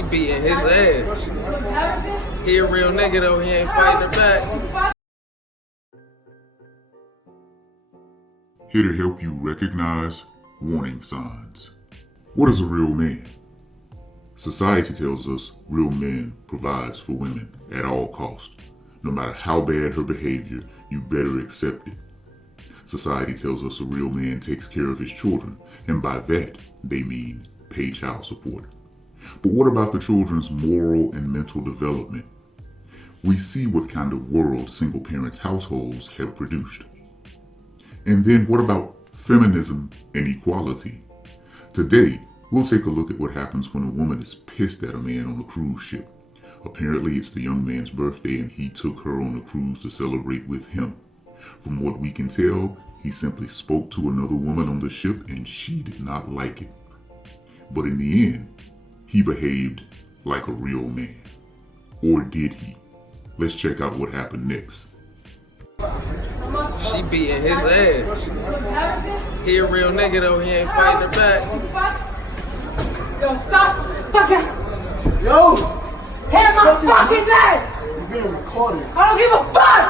She beating his ass. He a real nigga though, he ain't fighting her back. Here to help you recognize warning signs. What is a real man? Society tells us real men provides for women at all costs. No matter how bad her behavior, you better accept it. Society tells us a real man takes care of his children, and by that, they mean pay child support. But what about the children's moral and mental development? We see what kind of world single parents' households have produced. And then what about feminism and equality? Today, we'll take a look at what happens when a woman is pissed at a man on a cruise ship. Apparently, it's the young man's birthday and he took her on a cruise to celebrate with him. From what we can tell, he simply spoke to another woman on the ship and she did not like it. But in the end, he behaved like a real man. Or did he? Let's check out what happened next. She beating his ass. He a real nigga though, he ain't fighting her back. Yo, stop fucking. Yo! Hit my fucking neck! You're being recorded. I don't give a fuck!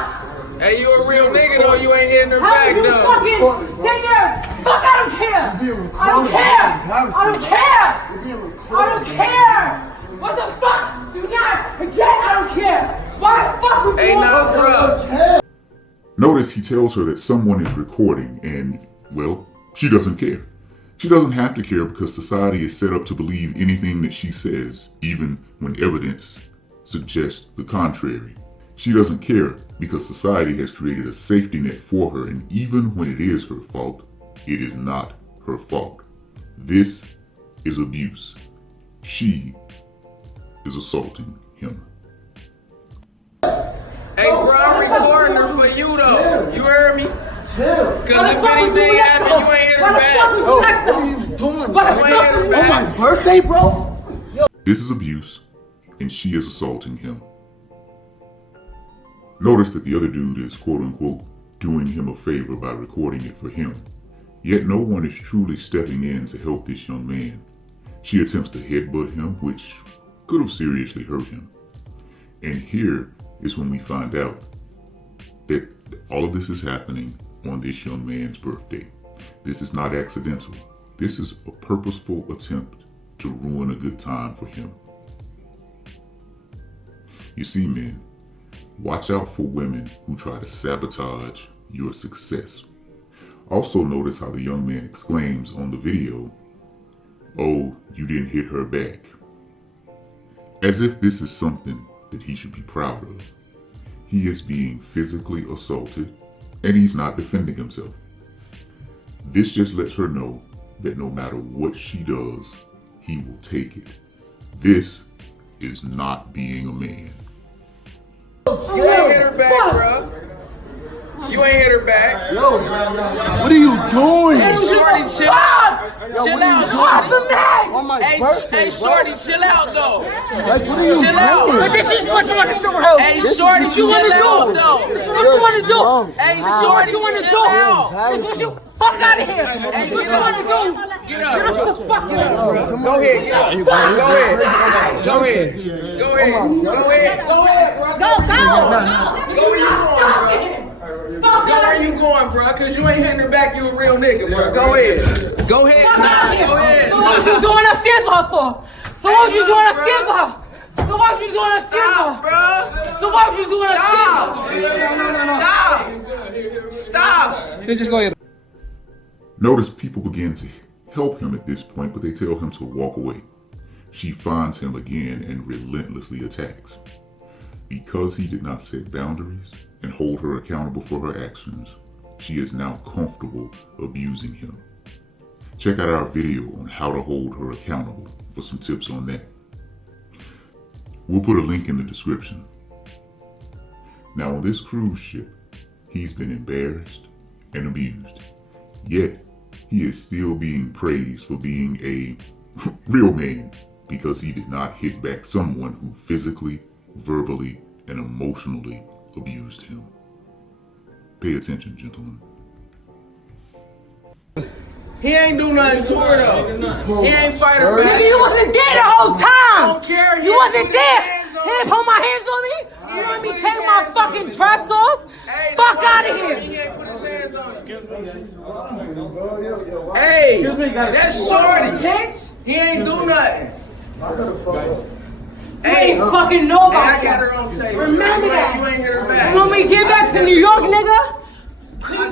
Hey, you a real nigga though, you ain't hitting her back You though. fucking stay there! Fuck, I don't care! You're being recorded. I don't care! I don't care! You're being I recorded. don't care! What the fuck? Do not again, I don't care! Why the fuck would you Hey, nah, bro. Notice he tells her that someone is recording and, well, she doesn't care. She doesn't have to care because society is set up to believe anything that she says, even when evidence suggests the contrary. She doesn't care because society has created a safety net for her, and even when it is her fault, it is not her fault. This is abuse. She is assaulting him. Hey, bro, I'm recording her for you though. You heard me? Chill. Cause if anything happened, you ain't hit her back. Yo, what are you doing? You ain't hit her On back. my birthday, bro? This is abuse, and she is assaulting him. Notice that the other dude is quote-unquote doing him a favor by recording it for him. Yet no one is truly stepping in to help this young man. She attempts to headbutt him, which could have seriously hurt him. And here is when we find out that all of this is happening on this young man's birthday. This is not accidental. This is a purposeful attempt to ruin a good time for him. You see, men, watch out for women who try to sabotage your success. Also notice how the young man exclaims on the video, "Oh, you didn't hit her back." As if this is something that he should be proud of. He is being physically assaulted and he's not defending himself. This just lets her know that no matter what she does, he will take it. This is not being a man. You ain't hit her back, bro. You ain't hit her back. Yo, what are you doing? Hey, shorty, chill out. Chill out, shorty. On my Hey, birthday, hey, shorty, chill out though. Like, what are you Chill out. doing? But this is what you want to do with her! Hey, shorty, What you want to chill out do? though. This is what you want to do! Hey, What shorty, you want to chill out. do? This is what you fuck out of here! This is what you want to do! Get up. Get the fuck out! Go ahead, get up. Go ahead. Go ahead. Go ahead. Go ahead. Go ahead, bro. Go! Go where you going, bro. Go where you going, bro. Cause you ain't hitting her back. You a real nigga, bro. Go ahead. Go ahead. Nah, go ahead. So what you doing upstairs for her for? So what you doing upstairs for her? So what you doing upstairs for? Stop, bro. So what you doing upstairs for? Stop. Just go ahead. Notice people begin to help him at this point, but they tell him to walk away. She finds him again and relentlessly attacks. Because he did not set boundaries and hold her accountable for her actions, she is now comfortable abusing him. Check out our video on how to hold her accountable for some tips on that. We'll put a link in the description. Now on this cruise ship, he's been embarrassed and abused. Yet, he is still being praised for being a real man because he did not hit back someone who physically, verbally, and emotionally abused him. Pay attention, gentlemen. He ain't do nothing to her though. He ain't fight her back. Nigga, you wasn't there the whole I time! don't care wasn't there. He didn't put my hands on me. You want me to take my fucking dress off? Fuck out of here. He ain't put his hands on me. Hey, that's Shorty. Bitch. He ain't do nothing. You ain't fucking nobody. Hey, I got her on tape. Remember that. You ain't hit her back. You want me to get back to New York, nigga?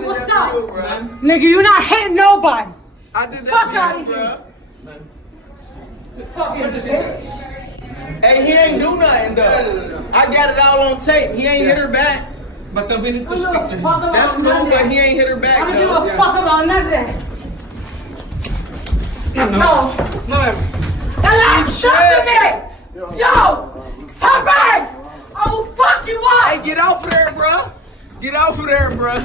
What's up? Nigga, you not hitting nobody. I did that Fuck for out you, of here. bro. You fucking bitch. Hey, he ain't do nothing though. I got it all on tape. He ain't hit her back. But we need to I speak don't to give a him. fuck about That's cool, none of but that. he ain't hit her back I don't give though. a fuck about none of that. No. Hello, shut me! Yo! Come back! I will fuck you up! Hey, get off of there, bro. Get off of there, bro.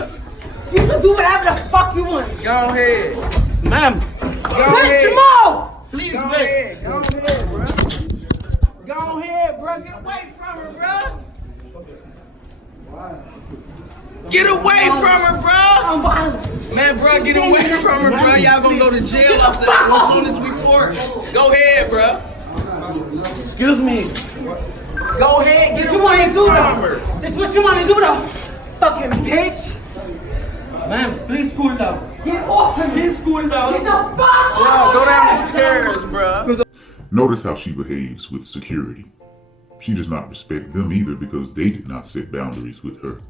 You can do whatever the fuck you want. Go ahead. Ma'am, Go Bitch, ahead. more! please Go wait. ahead. Go ahead, bro. Go ahead, bro. Get away from her, bro. Get away from her, bro. I'm violent. Man, bro, get away from her, bro. Y'all gonna go to jail after that as soon as we report. Go ahead, bro. Excuse me. Go ahead. Get What you want away to do from though? her. This what you want to do though? Fucking bitch! Ma'am, please cool down. Get off of me! Please cool Get down. the fuck off! Bro, go down the stairs, bro. Notice how she behaves with security. She does not respect them either because they did not set boundaries with her.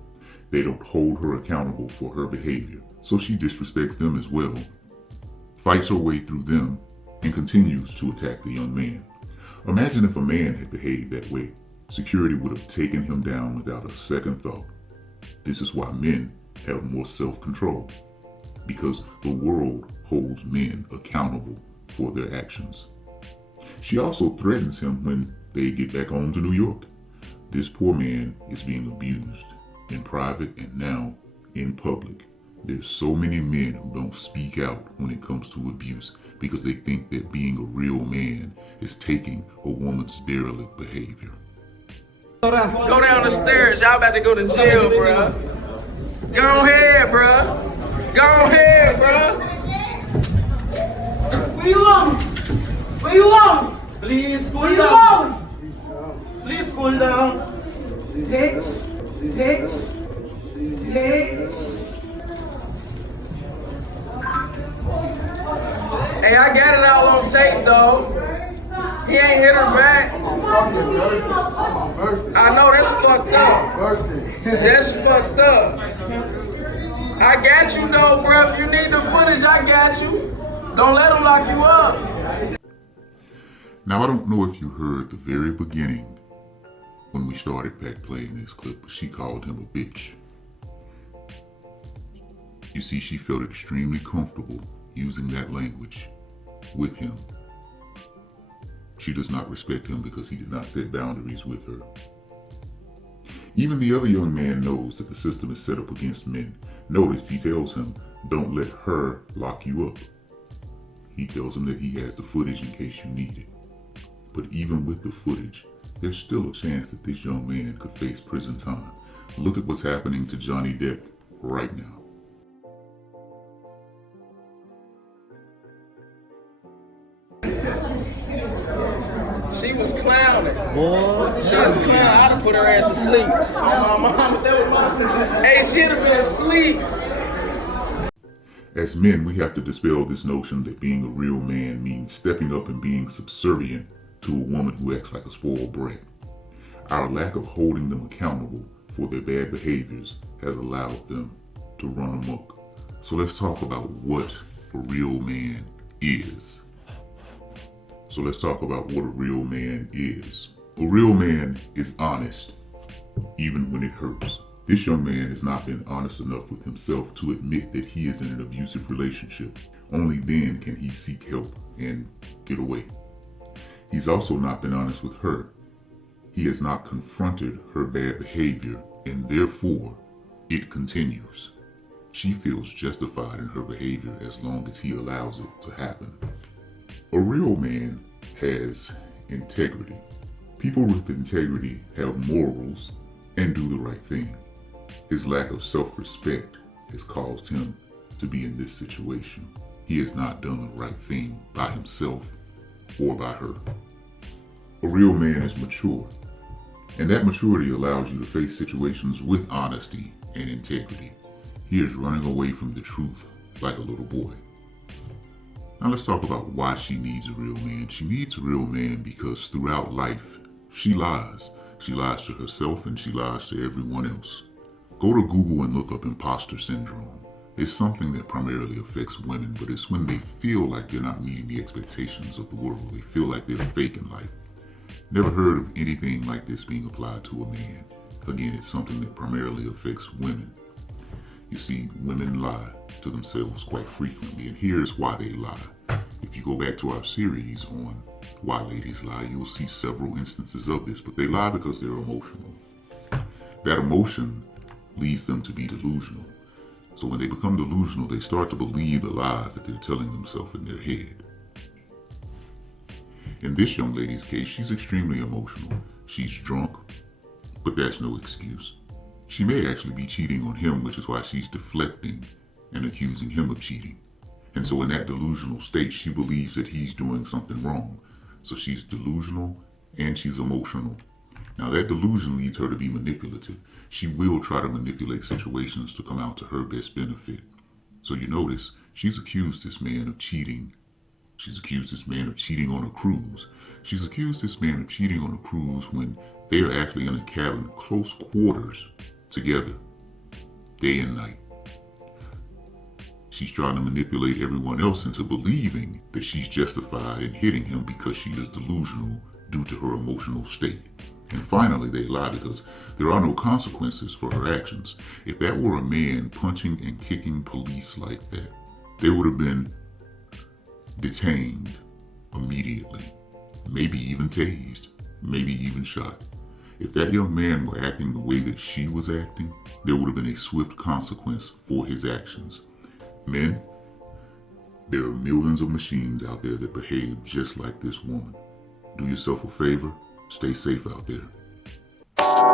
They don't hold her accountable for her behavior, so she disrespects them as well, fights her way through them, and continues to attack the young man. Imagine if a man had behaved that way. Security would have taken him down without a second thought. This is why men have more self-control, because the world holds men accountable for their actions. She also threatens him when they get back home to New York. This poor man is being abused in private and now in public. There's so many men who don't speak out when it comes to abuse because they think that being a real man is taking a woman's derelict behavior. Go down the stairs. Y'all about to go to jail, bro. Go ahead, bro. Go ahead, bro. Where you going? Where you going? Please Where cool you down. going? Please cool down. Bitch! Bitch! Bitch! Hey, I got it all on tape, though. He ain't hit her back. I know that's fucked up. That's fucked up. I got you, though, bro. If you need the footage, I got you. Don't let them lock you up. Now, I don't know if you heard the very beginning when we started back playing this clip, but she called him a bitch. You see, she felt extremely comfortable using that language with him. She does not respect him because he did not set boundaries with her. Even the other young man knows that the system is set up against men. Notice he tells him, don't let her lock you up. He tells him that he has the footage in case you need it. But even with the footage, there's still a chance that this young man could face prison time. Look at what's happening to Johnny Depp right now. She was clowning. She was clowning. I'd have put her ass to sleep. My mom, that was my... Hey, she'd have been asleep. As men, we have to dispel this notion that being a real man means stepping up and being subservient to a woman who acts like a spoiled brat. Our lack of holding them accountable for their bad behaviors has allowed them to run amok. So let's talk about what a real man is. A real man is honest, even when it hurts. This young man has not been honest enough with himself to admit that he is in an abusive relationship. Only then can he seek help and get away. He's also not been honest with her. He has not confronted her bad behavior, and therefore, it continues. She feels justified in her behavior as long as he allows it to happen. A real man has integrity. People with integrity have morals and do the right thing. His lack of self-respect has caused him to be in this situation. He has not done the right thing by himself or by her. A real man is mature, and that maturity allows you to face situations with honesty and integrity. He is running away from the truth like a little boy. Now let's talk about why she needs a real man. She needs a real man because throughout life, she lies. She lies to herself and she lies to everyone else. Go to Google and look up imposter syndrome. It's something that primarily affects women, but it's when they feel like they're not meeting the expectations of the world. They feel like they're fake in life. Never heard of anything like this being applied to a man. Again, it's something that primarily affects women. You see, women lie to themselves quite frequently, and here's why they lie. If you go back to our series on why ladies lie, you'll see several instances of this, but they lie because they're emotional. That emotion leads them to be delusional. So when they become delusional, they start to believe the lies that they're telling themselves in their head. In this young lady's case, she's extremely emotional. She's drunk, but that's no excuse. She may actually be cheating on him, which is why she's deflecting and accusing him of cheating. And so in that delusional state, she believes that he's doing something wrong. So she's delusional and she's emotional. Now that delusion leads her to be manipulative. She will try to manipulate situations to come out to her best benefit. So you notice, she's accused this man of cheating. She's accused this man of cheating on a cruise. She's accused this man of cheating on a cruise when they are actually in a cabin, close quarters, together, day and night. She's trying to manipulate everyone else into believing that she's justified in hitting him because she is delusional due to her emotional state. And finally, they lie because there are no consequences for her actions. If that were a man punching and kicking police like that, they would have been detained immediately, maybe even tased, maybe even shot. If that young man were acting the way that she was acting, there would have been a swift consequence for his actions. Men, there are millions of machines out there that behave just like this woman. Do yourself a favor, stay safe out there.